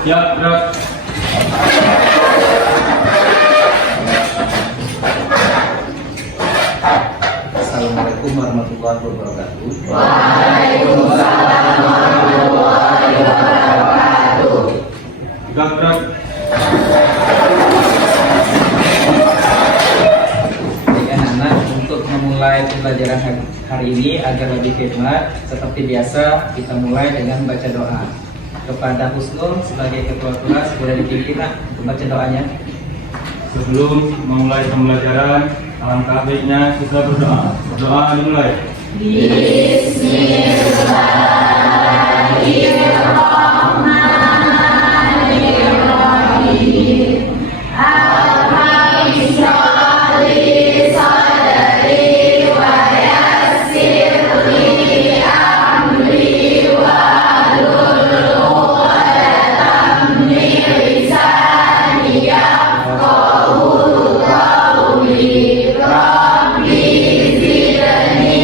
Siap, gerak. Assalamualaikum warahmatullahi wabarakatuh. Waalaikumsalam warahmatullahi wabarakatuh. Gerak, gerak. Anak-anak, untuk memulai pembelajaran hari ini agar lebih khidmat, seperti biasa kita mulai dengan baca doa. Kepada Husnul sebagai ketua kelas, boleh dipimpin nak membaca doanya. Sebelum memulai pembelajaran, alangkah baiknya kita berdoa. Berdoa dimulai. Bismillahirrahmanirrahim. Al-Hamdulillah sadari wa yassirli amri wahlul 'uqdatam min lisani yafqahu qawli. Rabbi zidni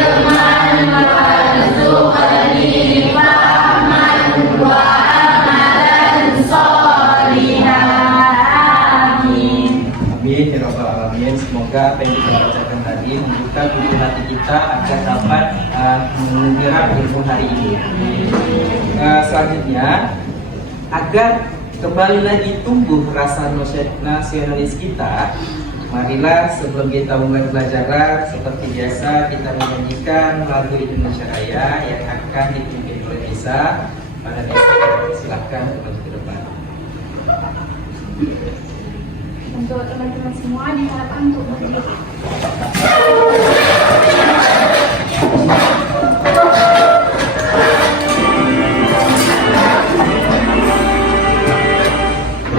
ilman warzuqni fahman wa amalan sholihan. Amin. Amin ya rabbal alamin. Semoga apa yang kita bacakan tadi membuka pintu hati kita agar dapat menyerap ilmu hari ini. Selanjutnya, agar kembali lagi tumbuh rasa nasionalis kita, marilah sebelum kita mulai pelajaran seperti biasa kita menyanyikan lagu Indonesia Raya yang akan dipimpin oleh Nisa pada besok. Silakan maju ke depan. Untuk teman-teman semua diharapkan untuk berdiri.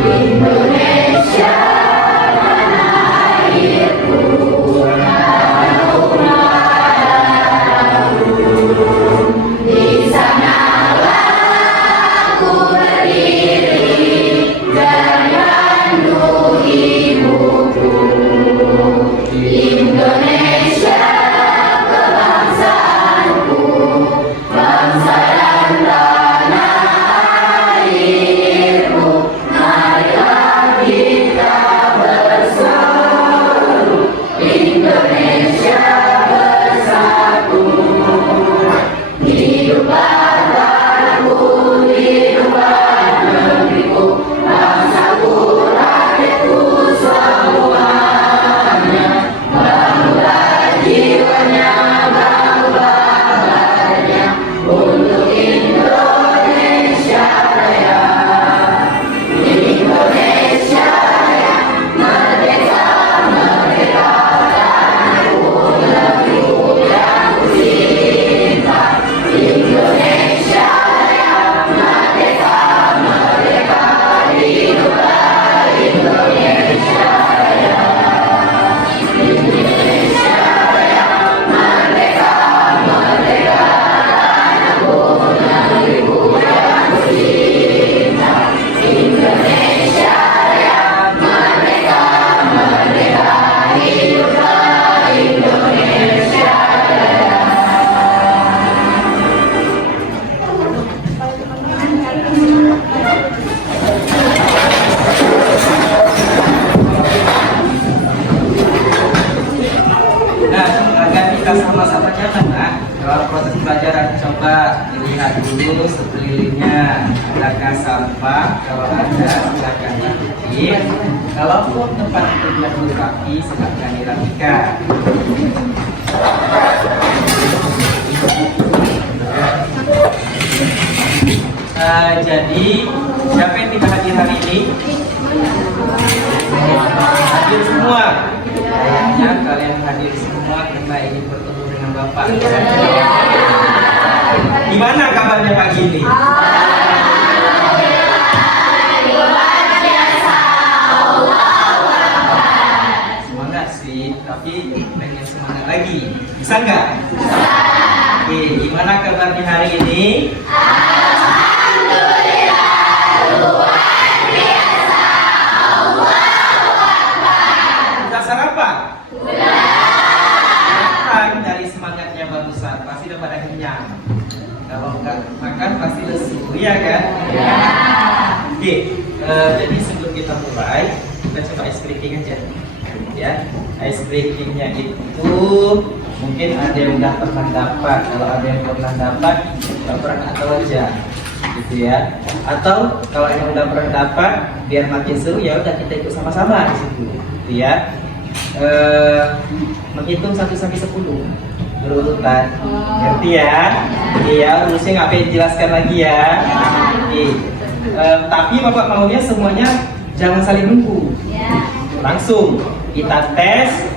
Indonesia tanah airku, di sanalah aku berdiri dan mandu ibuku. Indonesia kebangsaanku, bangsa dan tanah airku. Marilah kita bersatu, Indonesia bersatu. Hiduplah tanahku, hiduplah negeriku, bangsaku, rakyatku semuanya. Bangunlah jiwanya, bangunlah badannya untuk Indonesia Raya. Indonesia Raya, merdeka, merdeka, tanahku, negeriku yang ku cinta. Indonesia Raya, merdeka, merdeka, hiduplah Indonesia Raya. Indonesia Raya, merdeka, merdeka, tanahku, negeriku yang ku cinta. Indonesia Raya, merdeka, merdeka, hiduplah Indonesia Raya. Pada teman-teman hari ini Nah, agar kita sama-sama catat, nah, dalam proses pelajaran coba dilihat dulu sekelilingnya adakah sampah. Kalau ada, silakan diikuti. Kalaupun tempat itu tidak rapi, silakan dirapikan. Jadi siapa yang tidak hadir hari ini? Hadir semua. Kayaknya kalian hadir semua karena ingin bertemu dengan Bapak. Gimana kabarnya pagi ini? Semangat sih, tapi pengen semangat lagi. Bisa nggak? Bisa. Oke, gimana kabarnya hari ini? Udah sarapan? Udah. Dari semangatnya barusan, pasti udah pada kenyang. Kalau nggak makan pasti lesu, iya kan? Oke, jadi sebelum kita mulai, kita coba ice breaking aja. Ya, ice breakingnya itu mungkin ada yang udah pernah dapat. Kalau ada yang pernah dapat, nggak pernah atau aja, gitu ya. Atau kalau yang udah pernah dapat, biar makin seru ya udah kita ikut sama-sama di situ, gitu ya. Menghitung 1 sampai 10 berurutan, ngerti ya? Iya, rumusnya nggak pengen jelaskan lagi ya. Oke. Tapi bapak maunya semuanya jangan saling nunggu, langsung kita tes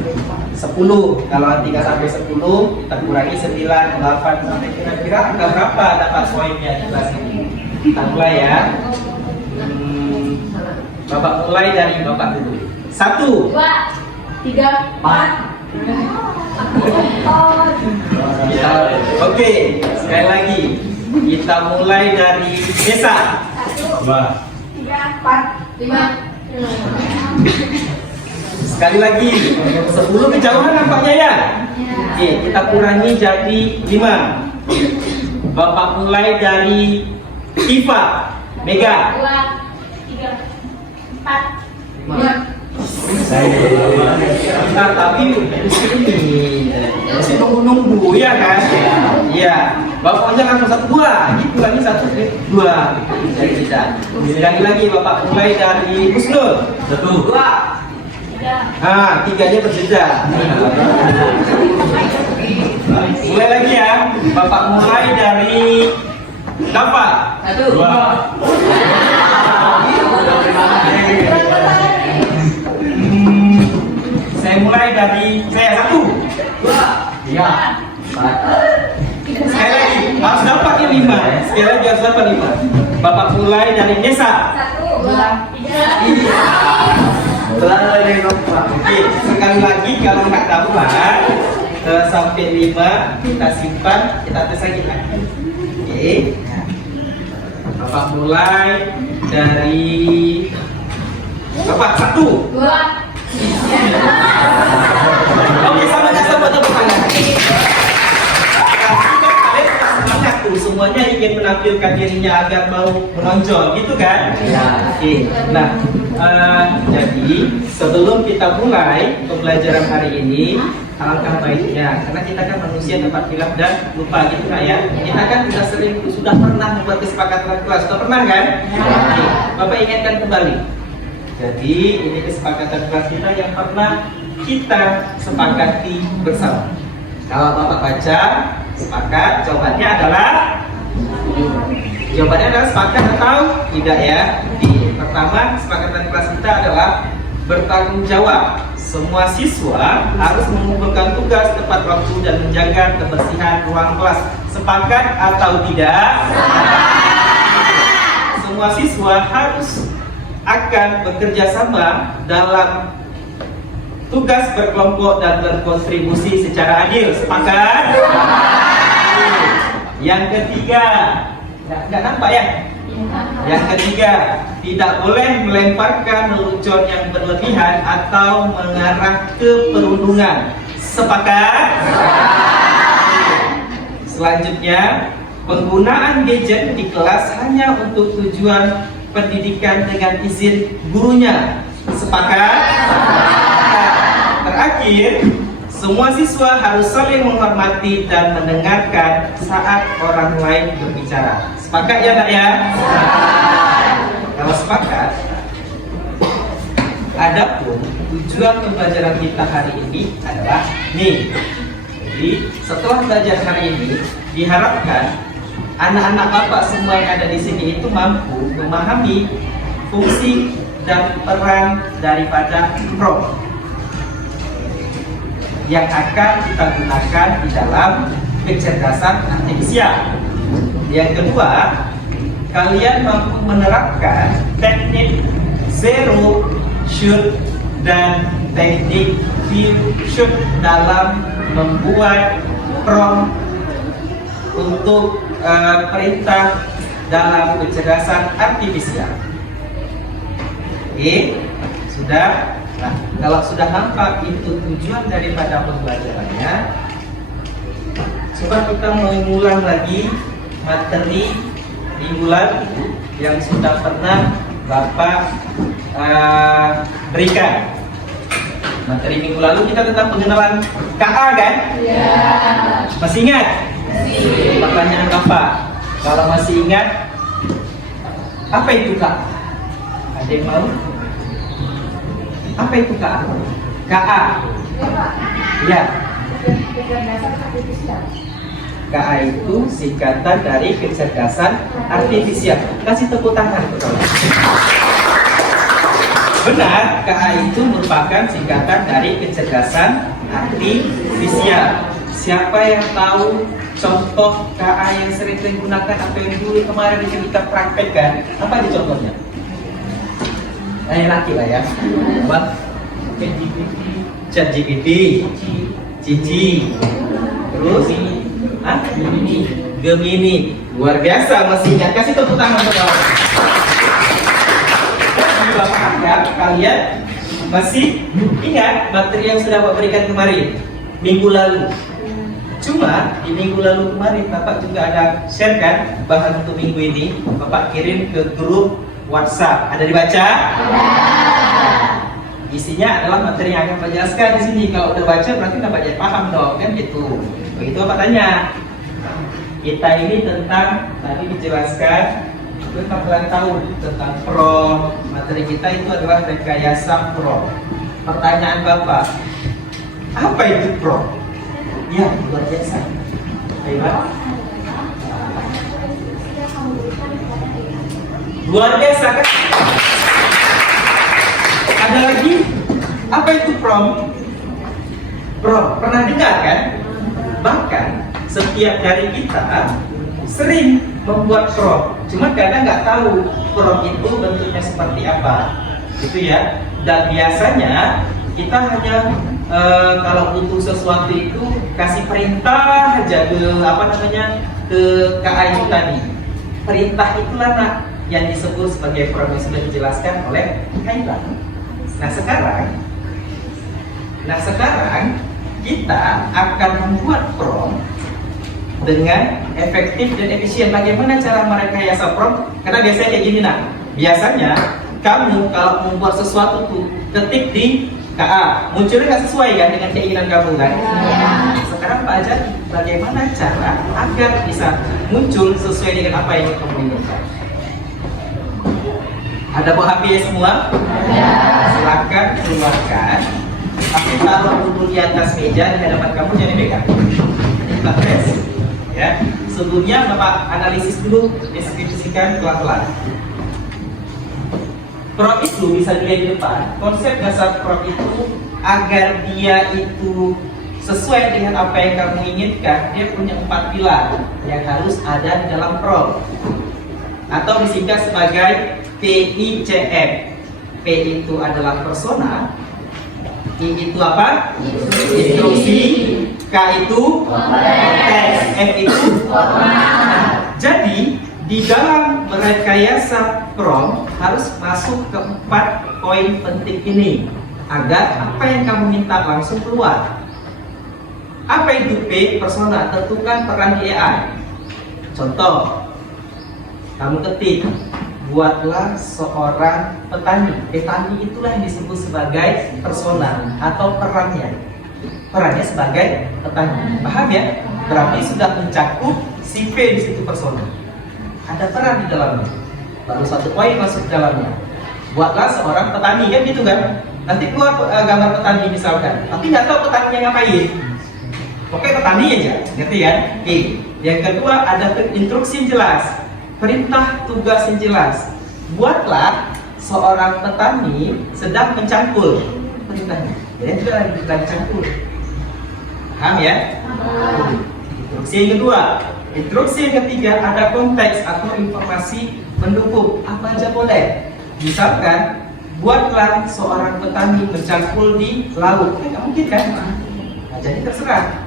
10. Kalau 3 sampai 10 kita kurangi 9, 8 sampai kira-kira angka berapa dapat poinnya di kelas ini. Kita mulai ya. Bapak mulai dari bapak dulu. 1, 2, 3, 4. Oke, sekali lagi kita mulai dari Desa. 1, 2, 3, 4, 5. Sekali lagi 10 kejauhan nampaknya ya. Oke, kita kurangi jadi 5. Bapak mulai dari Tifa, Mega. 2, 3, 4, 5. Nah, tapi ini masih nunggu ya kan? Iya. Bapaknya langsung 1, 2, gitu lagi 1, 2. Jadi tidak. Sekali lagi bapak mulai dari Husnul. 1, 2. 3. 3-nya berbeda. Mulai lagi ya. Bapak mulai dari Dafa. 2, Saya mulai dari saya 1, 2, 3, 4. Sekali lagi harus dapat ya 5. Sekali lagi harus dapat 5. Bapak mulai dari Desa. 1, 2, 3. Oke, sekali lagi kalau nggak dapat sampai 5 kita simpan, kita tes lagi. Oke. Bapak mulai dari Bapak 1. 2. Oke, sama tepuk tangan. Kalian semangat tuh, semuanya ingin menampilkan dirinya agar mau menonjol, gitu kan? Ya. Oke. Nah, jadi sebelum kita mulai pembelajaran hari ini, alangkah baiknya karena kita kan manusia tempat hilaf dan lupa, gitu kan ya? Kita kan sudah pernah membuat kesepakatan kelas, sudah pernah kan? Oke. Bapak ingatkan kembali. Jadi ini kesepakatan kelas kita yang pernah kita sepakati bersama. Kalau Bapak baca sepakat, jawabannya adalah sepakat atau tidak ya. Pertama, kesepakatan kelas kita adalah bertanggung jawab. Semua siswa harus mengumpulkan tugas tepat waktu dan menjaga kebersihan ruang kelas. Sepakat atau tidak? Semua siswa harus akan bekerja sama dalam tugas berkelompok dan berkontribusi secara adil. Sepakat? Yang ketiga, nggak nampak ya? Yang ketiga, tidak boleh melemparkan lelucon yang berlebihan atau mengarah ke perundungan. Sepakat? Selanjutnya, penggunaan gadget di kelas hanya untuk tujuan pendidikan dengan izin gurunya. Sepakat? Terakhir, semua siswa harus saling menghormati dan mendengarkan saat orang lain berbicara. Sepakat ya nak ya? Kalau sepakat, adapun tujuan pembelajaran kita hari ini adalah nih. Jadi setelah belajar hari ini, diharapkan anak-anak bapak semua yang ada di sini itu mampu memahami fungsi dan peran daripada prompt yang akan kita gunakan di dalam kecerdasan artifisial. Yang kedua, kalian mampu menerapkan teknik zero shoot dan teknik few shoot dalam membuat prompt untuk perintah dalam kecerdasan artifisial. Oke, sudah. Nah, kalau sudah nampak itu tujuan daripada pembelajarannya, coba kita mengulang lagi materi minggu lalu yang sudah pernah Bapak berikan. Materi minggu lalu kita tentang pengenalan KA kan? Iya. Masih ingat? Masih. Pertanyaan Bapak, kalau masih ingat, apa itu KA? Ada yang mau? Apa itu KA? KA. Ya Pak. Ya. Kecerdasan artifisial. KA itu singkatan dari kecerdasan artifisial. Kasih tepuk tangan untuk kamu. Benar, KA itu merupakan singkatan dari kecerdasan artifisial. Siapa yang tahu contoh KA yang sering digunakan apa yang dulu kemarin kita praktekkan? Apa itu contohnya? Yang laki lah ya. Apa? ChatGPT, Cici, terus Gemini. Luar biasa mesinnya. Kasih tepuk tangan untuk kamu. Bapak harap kalian masih ingat materi yang sudah Bapak berikan kemarin minggu lalu. Cuma di minggu lalu kemarin Bapak juga ada share kan bahan untuk minggu ini. Bapak kirim ke grup WhatsApp. Ada dibaca? Isinya adalah materi yang akan Bapak jelaskan di sini. Kalau udah baca berarti Bapak jadi paham dong, kan gitu. Begitu Bapak tanya. Kita ini tentang tadi dijelaskan tentang kalian tahu tentang prom. Materi kita itu adalah rekayasa prom. Pertanyaan Bapak, apa itu prom? Ya, luar biasa. Hebat. Luar biasa kan? Ada lagi? Apa itu prom? Prom, pernah dengar kan? Bahkan setiap dari kita sering membuat prom, cuma kadang nggak tahu prom itu bentuknya seperti apa, gitu ya. Dan biasanya kita hanya kalau butuh sesuatu itu kasih perintah aja ke ke KA itu tadi. Perintah itulah yang disebut sebagai prom yang sudah dijelaskan oleh Haidar. Nah sekarang kita akan membuat prom dengan efektif dan efisien. Bagaimana cara merekayasa prom? Karena biasanya kayak gini biasanya kamu kalau membuat sesuatu tuh ketik di KA, munculnya nggak sesuai kan dengan keinginan kamu kan? Sekarang Pak ajar bagaimana cara agar bisa muncul sesuai dengan apa yang kamu inginkan. Ada buah HP ya semua? Silakan keluarkan. Tapi taruh dulu di atas meja di hadapan kamu, jangan pegang. Kita tes. Ya, sebelumnya Bapak analisis dulu, deskripsikan pelan-pelan. Prom itu bisa dilihat di depan. Konsep dasar prom itu agar dia itu sesuai dengan apa yang kamu inginkan, dia punya 4 pilar yang harus ada di dalam prom. Atau disingkat sebagai PICM. P itu adalah persona, I itu apa? Instruksi, K itu konteks, F itu jadi di dalam merekayasa prom harus masuk ke 4 poin penting ini agar apa yang kamu minta langsung keluar. Apa itu P? Persona, tentukan peran di AI. Contoh, kamu ketik, buatlah seorang petani. Petani itulah yang disebut sebagai persona atau perannya. Perannya sebagai petani. Paham ya? Berarti sudah mencakup si P di situ persona. Ada peran di dalamnya. Baru 1 poin masuk di dalamnya. Buatlah seorang petani, kan gitu kan? Nanti keluar gambar petani misalkan, tapi nggak tahu petaninya ngapain. Oke, petani aja, ngerti kan? Oke. Yang kedua ada instruksi yang jelas, perintah tugas yang jelas. Buatlah seorang petani sedang mencangkul perintahnya. Jadi juga lagi cangkul. Paham ya? Instruksi yang kedua. Instruksi yang ketiga ada konteks atau informasi mendukung. Apa aja boleh. Misalkan, buatlah seorang petani mencangkul di laut. Nggak mungkin kan? Nah, jadi terserah.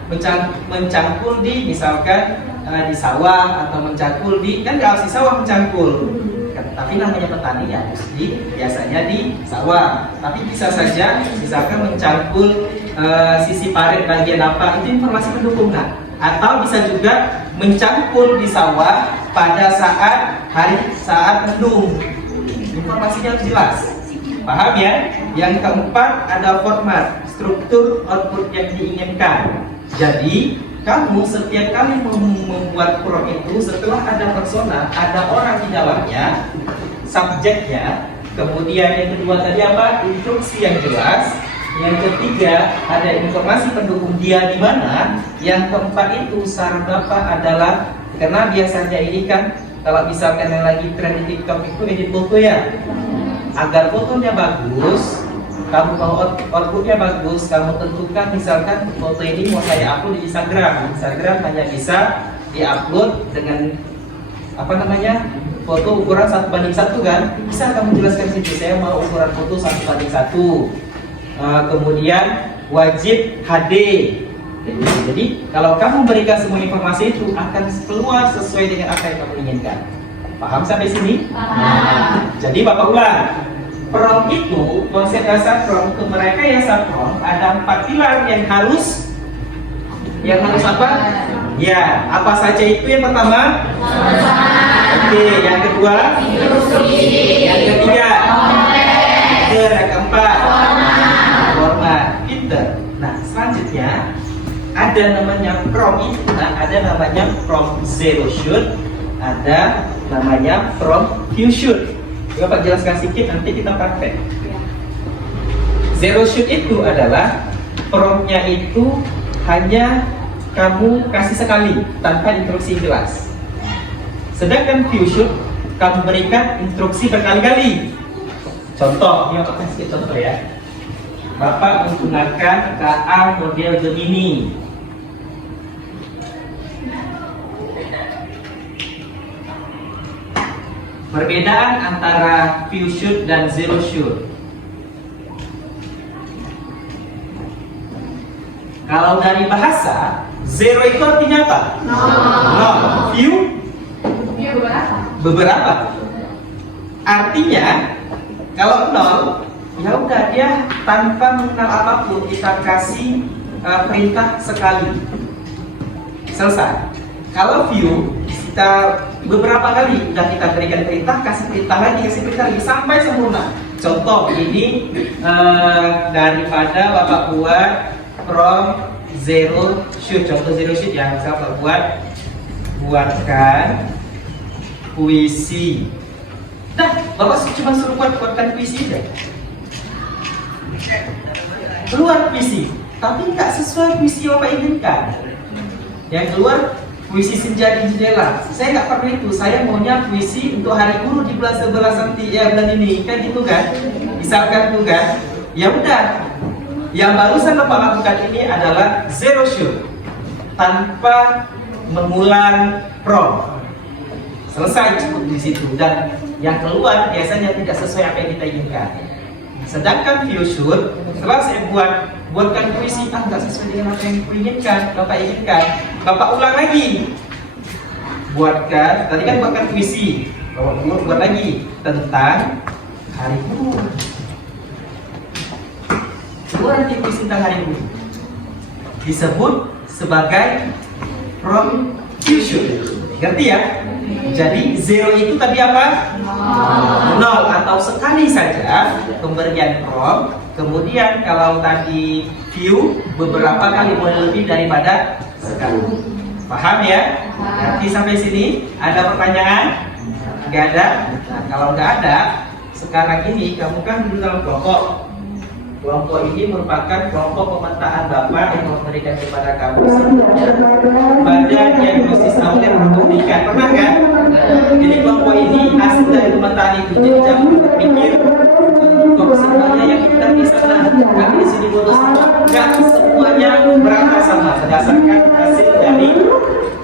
Mencangkul di misalkan di sawah atau mencangkul di, kan nggak harus di sawah mencangkul. Tapi namanya petani ya biasanya di sawah. Tapi bisa saja misalkan mencangkul sisi parit bagian apa, itu informasi pendukung kan? Atau bisa juga mencampur di sawah pada saat mendung. Informasinya harus jelas. Paham ya? Yang keempat ada format, struktur output yang diinginkan. Jadi kamu setiap kali membuat prom itu, setelah ada persona, ada orang di dalamnya, subjeknya. Kemudian yang kedua tadi apa? Instruksi yang jelas. Yang ketiga ada informasi pendukung dia di mana. Yang keempat itu saran Bapak adalah, karena biasanya ini kan kalau misalkan yang lagi tren di TikTok itu edit foto ya. Agar fotonya bagus, kamu mau outputnya bagus, kamu tentukan misalkan foto ini mau saya upload di Instagram. Instagram hanya bisa diupload dengan apa namanya, foto ukuran 1:1 kan. Bisa kamu jelaskan situ, saya mau ukuran foto 1:1. Kemudian wajib HD. Jadi kalau kamu berikan semua informasi itu akan keluar sesuai dengan apa yang kamu inginkan. Paham sampai sini? Jadi Bapak ulang. Prom itu, konsep dasar prom untuk merekayasa prom ada 4 pilar yang harus apa? Ya, apa saja itu? Yang pertama? Oke, yang kedua? Yang ketiga? Yang keempat? Format. Pinter. Nah, selanjutnya ada namanya prom itu, ada namanya prom zero shoot, ada namanya prom few shoot. Bapak jelaskan sedikit, nanti kita praktek. Zero shoot itu adalah promnya itu hanya kamu kasih sekali tanpa instruksi jelas. Sedangkan few shoot kamu berikan instruksi berkali-kali. Contoh, ini Bapak kasih contoh ya. Bapak menggunakan KA model Gemini. Perbedaan antara few shoot dan zero shoot. Kalau dari bahasa, zero itu artinya apa? Nol. Few? Beberapa. Artinya, kalau nol, ya udah dia tanpa mengenal apapun, kita kasih perintah sekali. Selesai. Kalau few, kita beberapa kali udah kita berikan perintah, kasih perintah lagi sampai sempurna. Contoh ini daripada Bapak buat prom zero shoot. Contoh zero shoot yang saya buatkan puisi. Nah, Bapak cuma suruh buatkan puisi aja. Keluar puisi, tapi nggak sesuai puisi yang Bapak inginkan. Yang keluar puisi senja di jendela. Saya nggak perlu itu. Saya maunya puisi untuk hari guru di bulan 11 nanti ya, bulan ini kan gitu kan. Misalkan itu kan. Ya udah. Yang barusan Bapak lakukan ini adalah zero shoot tanpa mengulang prom. Selesai cukup di situ, dan yang keluar biasanya tidak sesuai apa yang kita inginkan. Sedangkan few shoot, setelah saya buatkan puisi, nggak sesuai dengan apa yang kuinginkan, Bapak inginkan, Bapak ulang lagi. Buatkan, tadi kan buatkan puisi, Bapak buat lagi tentang hari guru. Keluar nanti puisi tentang hari guru, disebut sebagai prom few shoot. Ngerti ya? Jadi zero itu tadi apa? Nol atau sekali saja pemberian prom. Kemudian kalau tadi few, beberapa kali, boleh lebih daripada sekali. Paham ya? Nanti sampai sini ada pertanyaan? Nggak ada? Nah, kalau nggak ada, sekarang ini kamu kan duduk dalam kelompok. Kelompok ini merupakan kelompok pemetaan Bapak yang memberikan kepada kamu pada diagnosis auler pemberikan. Pernah kan? Jadi kelompok ini hasil dari pemetaan itu. Jadi jangan berpikir kok semuanya yang kita bisa kami di sini bodoh semua. Enggak, semuanya berangkat sama berdasarkan hasil dari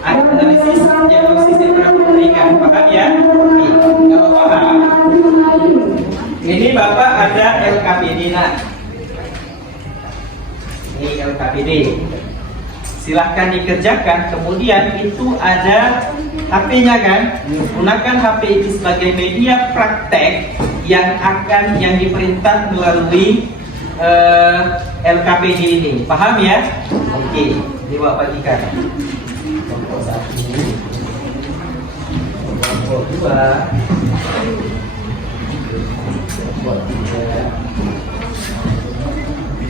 analisis diagnosis yang pernah memberikan. Paham ya? Kalau paham, ini Bapak ada LKPD. Nah, ini LKPD, silahkan dikerjakan. Kemudian itu ada HP-nya kan, gunakan HP itu sebagai media praktek yang diperintah melalui LKPD ini. Paham ya? Oke, ini Bapak bagikan. Contoh 1. kelompok 2, kelompok 3,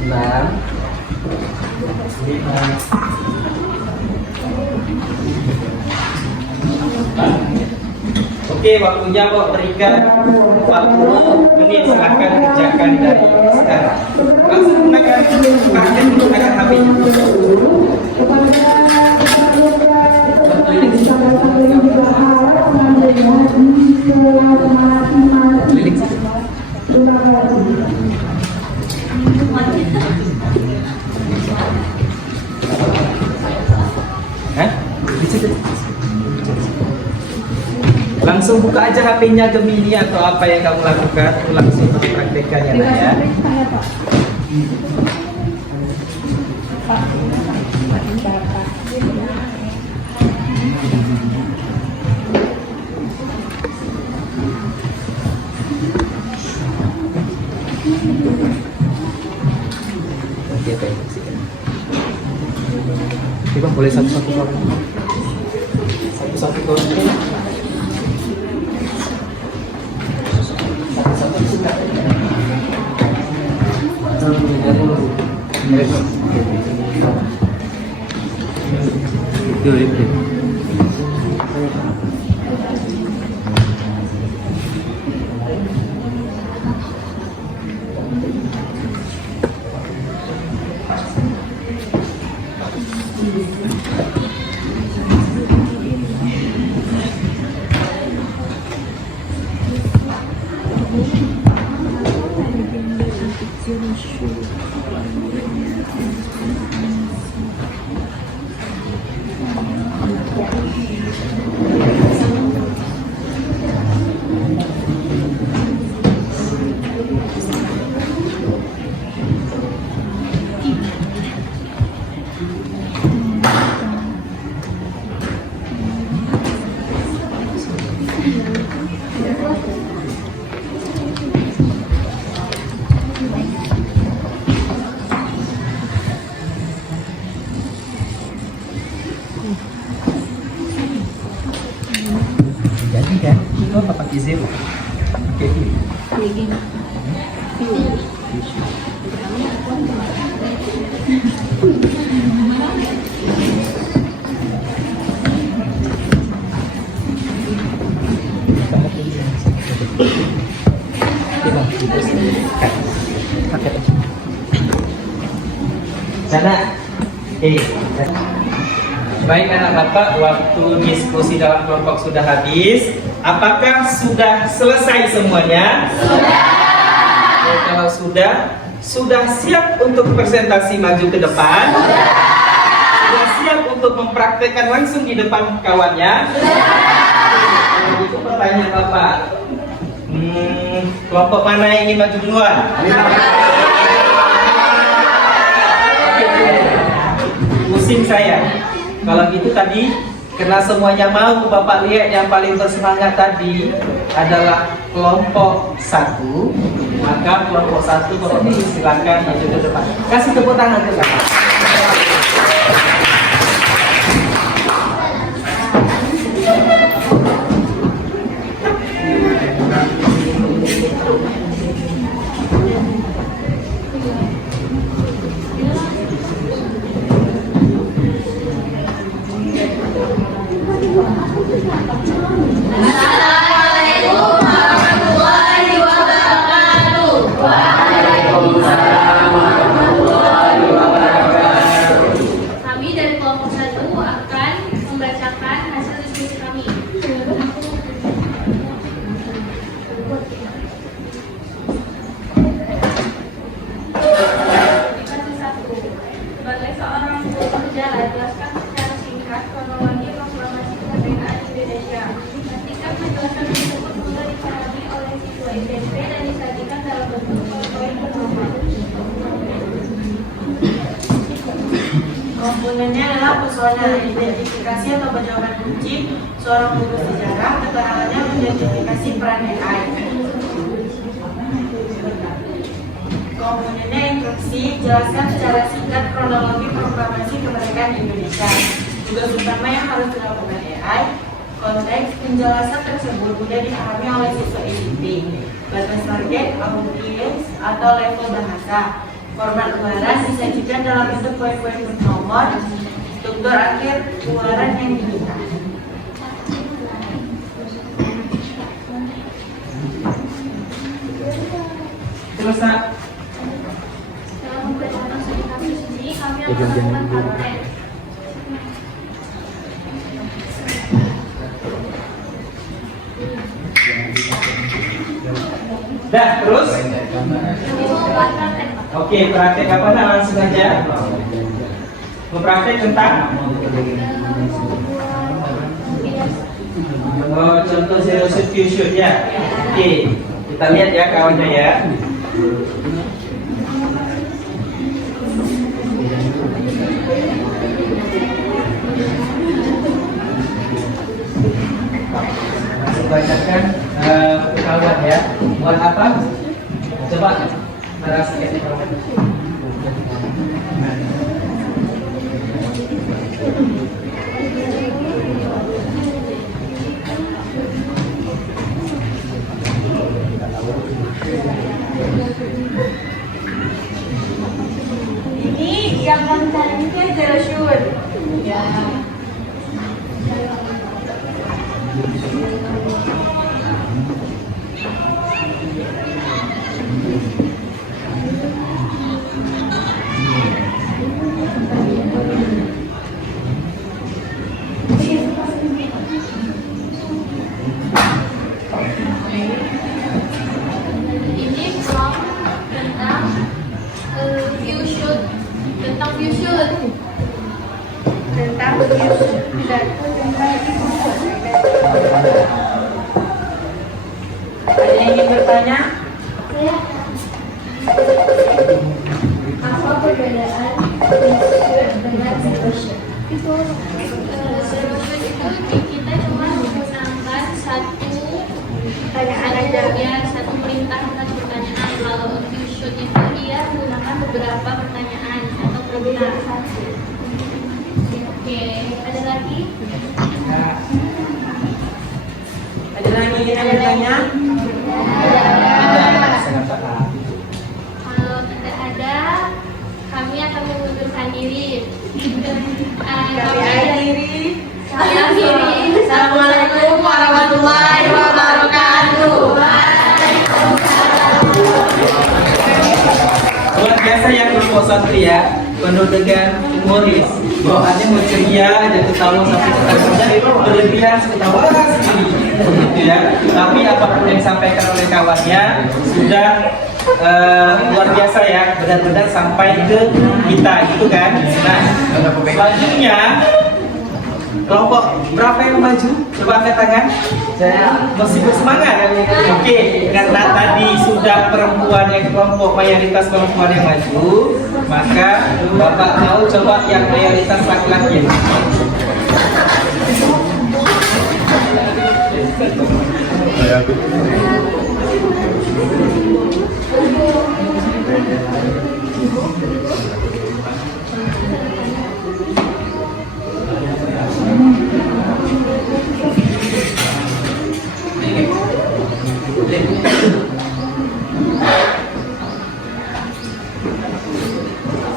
6, 5, 4. Oke, waktunya kok berikan 40 menit, silahkan kerjakan dari sekarang. Langsung gunakan praktek menggunakan HP. Keliling situ. Hah? Di situ. Langsung buka aja HP-nya Gemini atau apa yang kamu lakukan, langsung praktekkan ya Nak ya. Oke, baik. Oke Bang, boleh satu-satu Bang. Satu-satu Bang. Itu. Jadi kan, itu apa pakai zero? Pakai ini. Sana, baik anak bapak, waktu diskusi dalam kelompok sudah habis. Apakah sudah selesai semuanya? Sudah. Ya, kalau sudah siap untuk presentasi maju ke depan? Sudah siap untuk mempraktekkan langsung di depan kawannya? Sudah. Itu pertanyaan bapak. Kelompok mana yang ingin maju duluan? Pusing saya. Kalau gitu tadi, karena semuanya mau, bapak lihat yang paling bersemangat tadi adalah kelompok 1. Maka kelompok 1 bapak silakan maju ke depan. Kasih tepuk tangan ke bapak. Assalamualaikum warahmatullahi wabarakatuh. Waalaikumsalam warahmatullahi wabarakatuh. Kami dari kelompok 1 akan membacakan hasil diskusi kami. Diskusi 1. Sebagai seorang pekerja, jelaskan secara singkat kronologi proklamasi kemerdekaan Indonesia. Pastikan penjelasan tersebut mudah dipahami oleh siswa SMP dan disajikan dalam bentuk PowerPoint bernama. Komponennya adalah pesona, identifikasi atau jawaban kunci, seorang guru sejarah, keterangannya mengidentifikasi peran AI. Komponennya instruksi, jelaskan secara singkat kronologi proklamasi kemerdekaan Indonesia. Tugas utama yang harus dilakukan AI, konteks penjelasan tersebut mudah dipahami oleh siswa SMP, batas target, audiens, atau level bahasa. Format ularan disajikan dalam bentuk poin-poin bernomor, struktur akhir ularan yang diminta. Terus nak? Dalam membacakan kasus ini, kami akan melakukan praktek. Dah, terus? Kami mau buat praktek, Pak. Oke, praktek apa nak langsung aja? Mempraktek tentang? Oh, contoh zero shoot, few shoot ya. Oke, kita lihat ya kawannya ya. Bacakan kawan ya. Buat apa? Coba narasi ya. Ini yang kontennya zero shoot. Ya. Ini from tentang view shoot, tentang view shoot, tentang view shoot, pidato tentang view shoot. Ada yang ingin bertanya? Apa perbedaan view shoot dengan zero shoot? Zero shoot itu kita cuma menggunakan satu pertanyaan aja, ya, satu perintah atas pertanyaan. Kalau view shoot itu dia menggunakan beberapa pertanyaan atau perintah. Oke, ada lagi? Ada lagi yang ingin bertanya? Kalau tidak ada, kami akan mengundurkan diri. Kami akhiri. Kami akhiri. Assalamualaikum warahmatullahi wabarakatuh. Luar biasa ya kelompok satu ya, penuh dengan humoris. Bawaannya mau ceria, aja ketawa sampai ketawa berlebihan ketawa sekali, gitu ya. Tapi apapun yang disampaikan oleh kawannya sudah luar biasa ya, benar-benar sampai ke kita, gitu kan. Nah, selanjutnya kelompok berapa yang maju? Coba angkat tangan. Saya masih bersemangat. Oke, karena tadi sudah perempuan yang kelompok mayoritas perempuan yang maju, maka Bapak mau coba yang mayoritas laki-laki.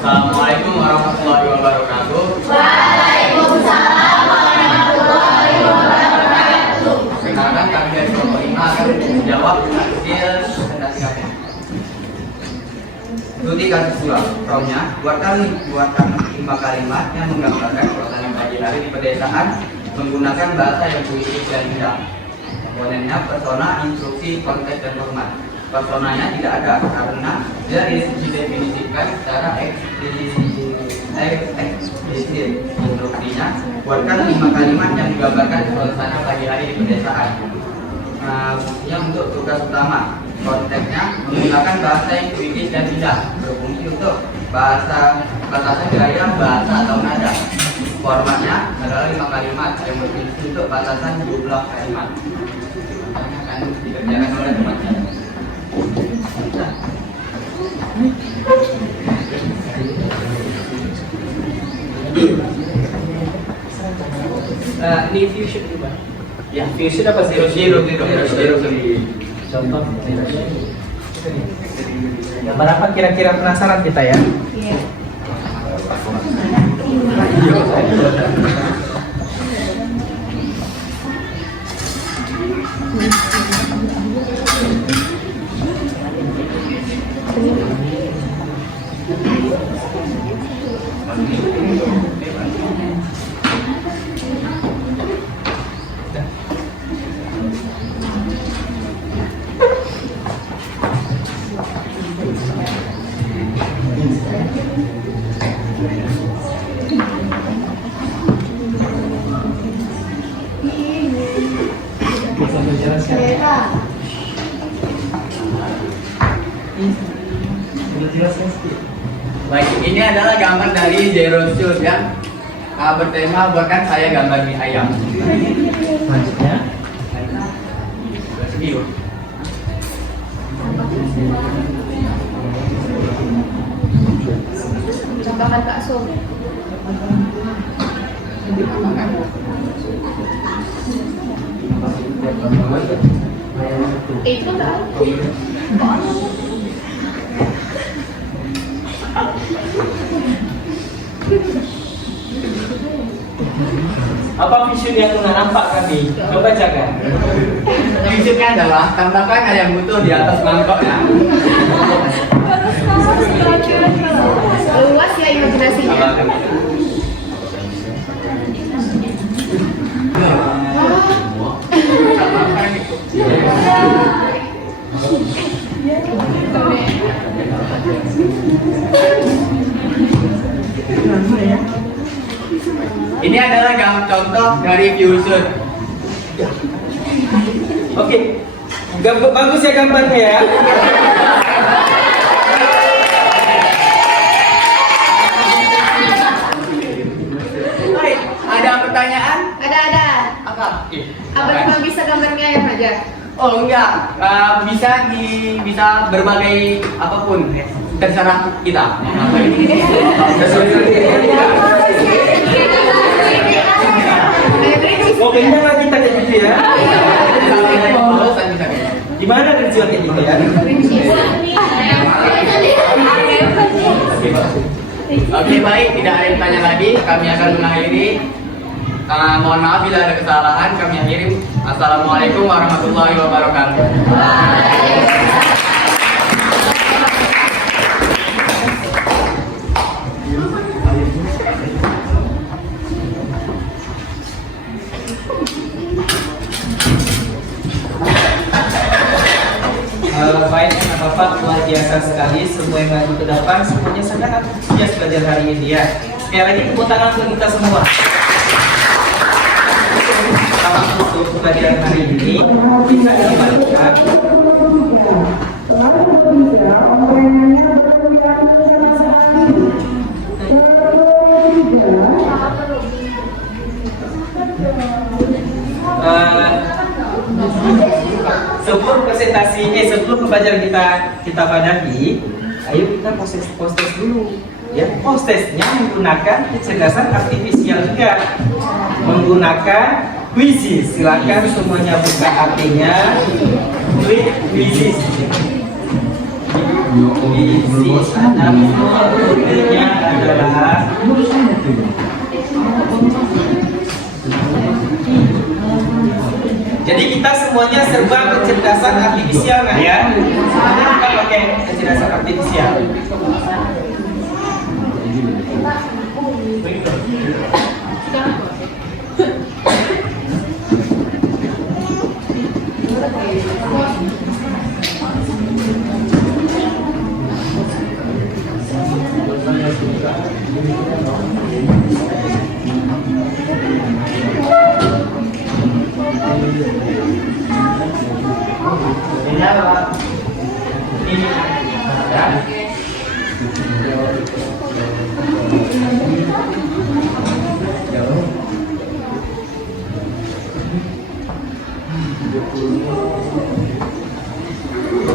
Assalamualaikum warahmatullahi wabarakatuh. Waalaikumsalam warahmatullahi wabarakatuh. Perkenalkan kami dari kelompok 5 akan menjawab hasil presentasi kami. Studi kasus ulang. Promnya, buatkan 5 kalimat yang menggambarkan suasana pagi hari di pedesaan menggunakan bahasa yang puitis dan indah. Komponennya persona, instruksi, konteks, dan format. Personanya tidak ada karena dia didefinisikan secara eksplisit. Instruksinya, buatkan 5 kalimat yang menggambarkan suasana pagi hari di pedesaan. Fungsinya untuk tugas utama. Konteksnya menggunakan bahasa yang puitis dan indah, berfungsi untuk batasan gaya, bahasa atau nada. Formatnya adalah 5 kalimat yang berfungsi untuk batasan jumlah kalimat. Akan dikerjakan oleh teman-teman. Ini fusion juga. Ya, Fusion apa zero? zero. Contoh. Gambar apa kira-kira penasaran kita ya? Iya. Bisa menjelaskan? Boleh jelaskan sedikit? Baik, ini adalah gambar dari Zero Shoot yang bertema buatkan saya gambar mie ayam. Selanjutnya, Video. Contohkan bakso. Itu kan? apa vision yang nggak nampak kami? Coba jaga. Prinsipnya adalah tambahkan ayam utuh di atas mangkoknya. Luas ya imajinasinya. Tambahkan itu. Ini adalah contoh dari fusion. Oke, bagus ya gambarnya ya. Baik, ada pertanyaan? Ada. Apa? Apa cuma bisa gambar mie ayam aja? Oh enggak, bisa berbagai apapun, terserah kita. Oh, kenyang lah kita kayak gitu ya. Gimana Rizwan kayak gitu ya? Oke baik, tidak ada yang tanya lagi. Kami akan mengakhiri. Mohon maaf bila ada kesalahan. Kami akhiri. Assalamualaikum warahmatullahi wabarakatuh. Baik, Bapak luar biasa sekali. Semua yang maju ke depan, semuanya sangat antusias belajar hari ini ya. Sekali lagi tepuk tangan untuk kita semua. Selamat untuk pelajaran hari ini bisa dibaca. Sebelum presentasi, sebelum pembelajaran kita padahi, ayo kita proses dulu. Ya, prosesnya menggunakan kecerdasan artifisial juga, menggunakan quizzes. Silakan semuanya buka HP-nya, klik quizzes. Quizzes nya adalah jadi kita semuanya serba kecerdasan artifisial nggak ya? Semuanya kita pakai kecerdasan artifisial.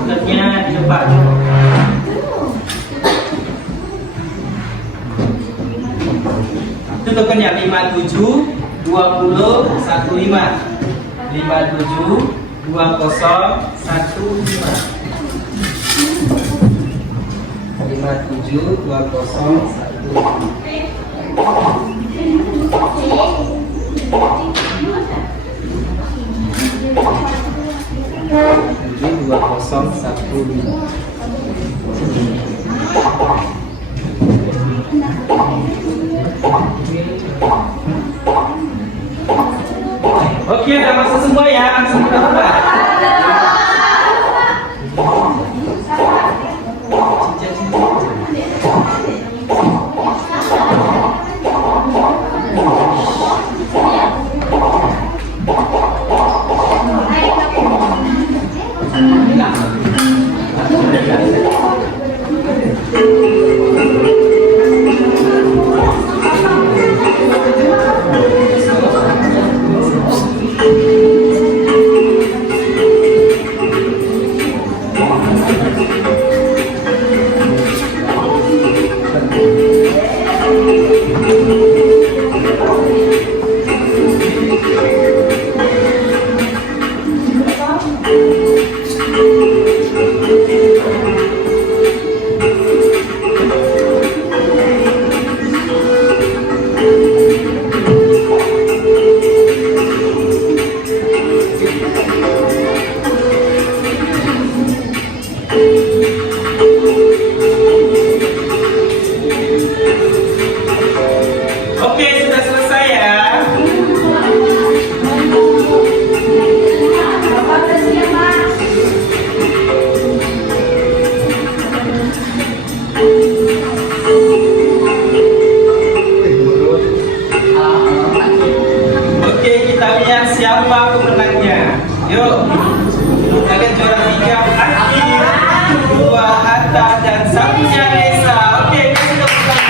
Dokternya di depan. Itu tokennya 57 Oke, udah masuk semua ya, langsung kita buka. Oke, sudah selesai ya. Oke, kita lihat siapa pemenangnya. Yuk, kalian juara 3 Akil, 2 Atta, dan 1-nya Reza. Oke, kita sudah bersama.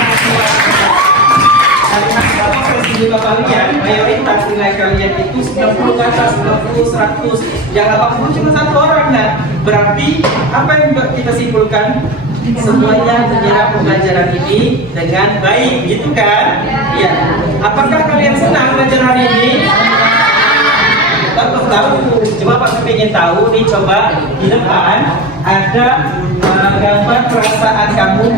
Karena versi kalian, mayoritas nilai kalian itu 90 ke atas, 90, 100. Yang 80 cuma 1 orang. Nah, berarti apa yang kita simpulkan? Semuanya menyerap pembelajaran ini dengan baik, gitu kan? Ya. Apakah kalian senang belajar hari ini? Tahu. Cuma Pak ingin tahu nih, coba di depan ada gambar perasaan kamu,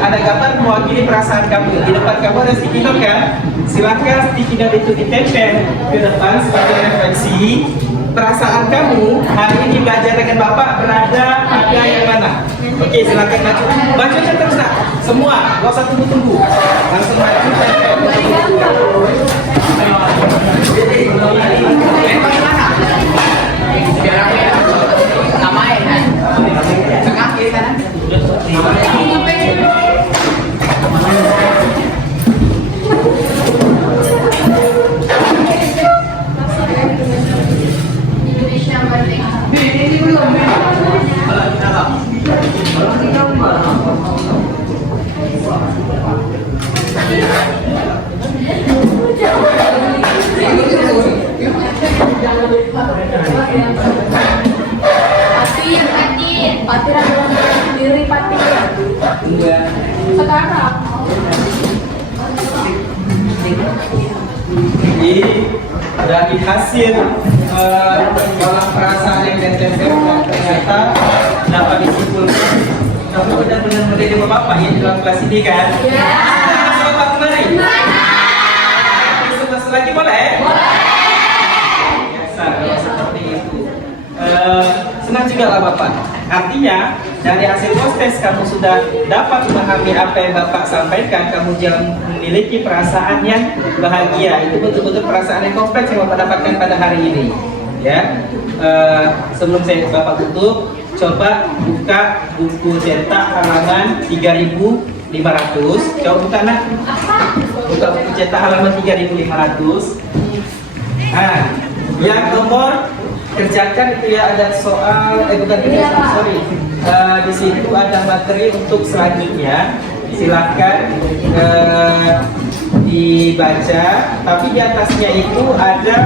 ada gambar mewakili perasaan kamu. Di depan kamu ada sticky note kan? Silakan sticky note itu ditempel ke depan sebagai refleksi. Perasaan kamu hari ini belajar dengan Bapak berada pada yang mana? Oke, silakan maju. Maju aja terus nak. Semua, nggak usah tunggu-tunggu. Langsung maju. Indonesia Merdeka. Patir adalah diri patir. Sekarang. Jadi dari hasil dalam perasaan yang ditempelkan ternyata dapat disimpulkan kamu benar-benar menjadi bapak ya di dalam kelas ini kan? Ya. Bapak kemari? Sebentar lagi boleh? Biasa seperti itu. Senang juga lah Bapak. Artinya dari hasil tes kamu sudah dapat memahami apa yang Bapak sampaikan. Kamu jangan memiliki perasaan yang bahagia. Itu betul-betul perasaan yang kompleks yang Bapak dapatkan pada hari ini. Ya, sebelum saya Bapak tutup, coba buka buku cetak halaman 3500. Coba buka nak. Buka buku cetak halaman 3500. Nah, yang nomor kerjakan itu ya, ada soal, bukan sorry, di situ ada materi untuk selanjutnya. Silakan dibaca, tapi di atasnya itu ada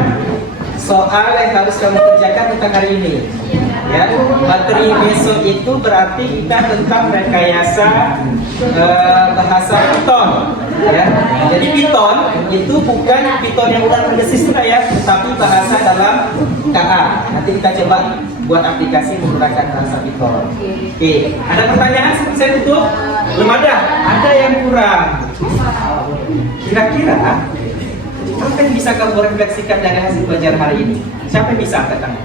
soal yang harus kamu kerjakan tentang hari ini. Ya, materi besok itu berarti kita tentang rekayasa bahasa Python. Ya, jadi piton itu bukan piton yang udah tergesis sudah ya, tapi bahasa dalam KA. Nanti kita coba buat aplikasi menggunakan bahasa piton. Oke, ada pertanyaan seperti saya tutup? Belum ada? Ada yang kurang? Kira-kira apa yang bisa kamu refleksikan dari hasil pelajaran hari ini? Siapa yang bisa angkat tangan?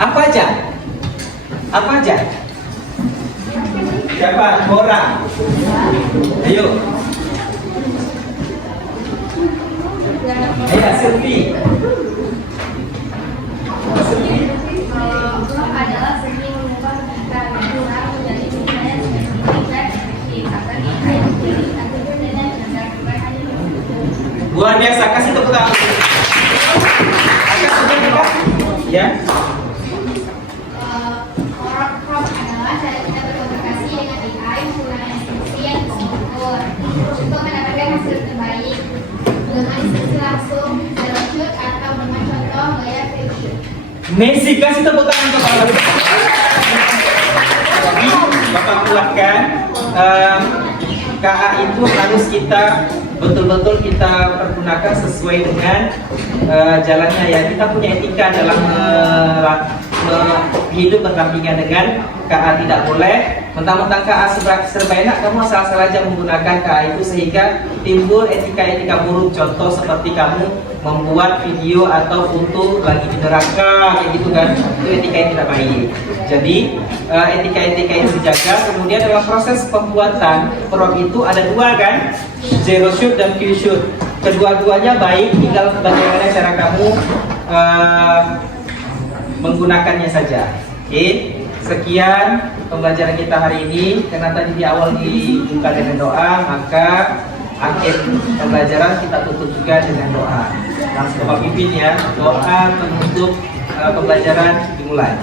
Apa aja? Apa aja? Siapa? Orang. Ayo. Ayo, Silvi. adalah seni mengubah logika yang kurang menjadi logika yang tidak efektif agar diakhiri atau dengan cara berbahaya. Luar biasa, kasih tepuk tangan. Angkat sebentar kita. Ya. Orang prompt adalah cara kita berkomunikasi dengan AI menggunakan instruksi yang terukur untuk mendapatkan hasil terbaik dengan instruksi langsung, zero shoot, atau dengan contoh gaya preview. Messi, kasih tepuk tangan kepada Jadi, Bapak kuatkan KA itu harus kita betul-betul kita pergunakan sesuai dengan jalannya ya. Kita punya etika dalam hidup berdampingan dengan KA. Tidak boleh mentang-mentang KA serba enak kamu asal-asal aja menggunakan KA itu sehingga timbul etika-etika buruk. Contoh seperti kamu membuat video atau foto lagi di neraka kayak gitu kan, itu etika yang tidak baik. Jadi etika-etika itu dijaga. Kemudian dalam proses pembuatan prompt itu ada dua kan, zero shoot dan kill shoot. Kedua-duanya baik, tinggal bagaimana cara kamu menggunakannya saja. Oke, sekian pembelajaran kita hari ini. Karena tadi di awal dibuka dengan doa, maka akhir pembelajaran kita tutup juga dengan doa. Langsung Bapak pimpin ya, doa penutup pembelajaran dimulai.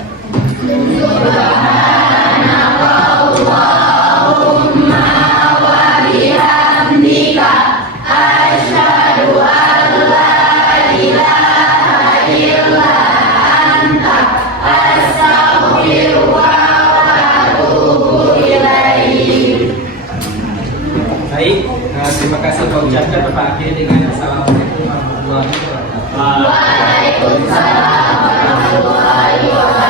Baik, terima kasih Pak ucapkan. Bapak akhiri dengan Assalamualaikum warahmatullahi wabarakatuh. Waalaikumsalam warahmatullahi wabarakatuh.